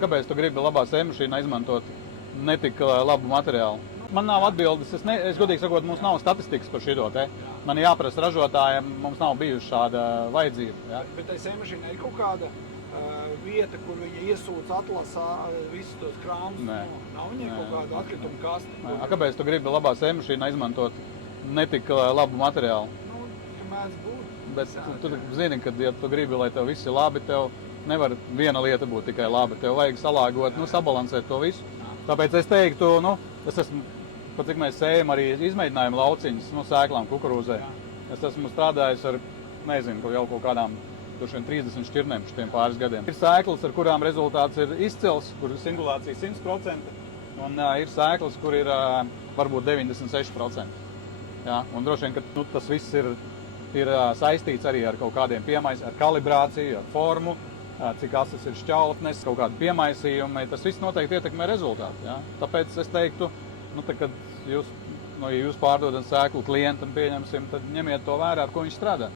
Kāpēc tu gribi labā sējmašīnā izmantot netik labu materiālu? Man nav atbildes. Es godīgi sakot, mums nav statistikas par šito te. Man jāprasa ražotājiem, mums nav bijusi šāda vajadzība. Ja? Bet tai sējmašīnai ir kaut kāda vieta, kur viņa iesūc, atlasā visus tos krāmus? Nav viņai kaut kāda atkrituma kasta? Kāpēc tu gribi labā sējmašīnā izmantot netik labu materiālu? Mēdz būt. Bet tu zini, ka, ja tu gribi, lai tev viss ir labi, tev nevar viena lieta būt tikai laba. Tev vajag salāgot, sabalansēt to visu. Tāpēc es teiktu, es esmu, pat cik mēs sējam arī izmēģinājumu lauciņus, sēklām kukurūzē. Es esmu strādājis ar, nezinu, jau kaut kādām 30 šķirnēm šitiem pāris gadiem. Ir sēklas, ar kurām rezultāts ir izcils, kur ir singulācija 100%, un ir sēklas, kur ir varbūt 96%. Ja? Un droši vien, ka tas viss ir saistīts arī ar kaut kādiem piemaisījumiem, ar kalibrāciju, ar formu, cik asas ir šķautnes, kaut kādi piemaisījumi. Tas viss noteikti ietekmē rezultātu. Ja? Tāpēc es teiktu, kad ja jūs pārdodat sēklu klientam, pieņemsim, tad ņemiet to vērā, ar ko viņš strādā.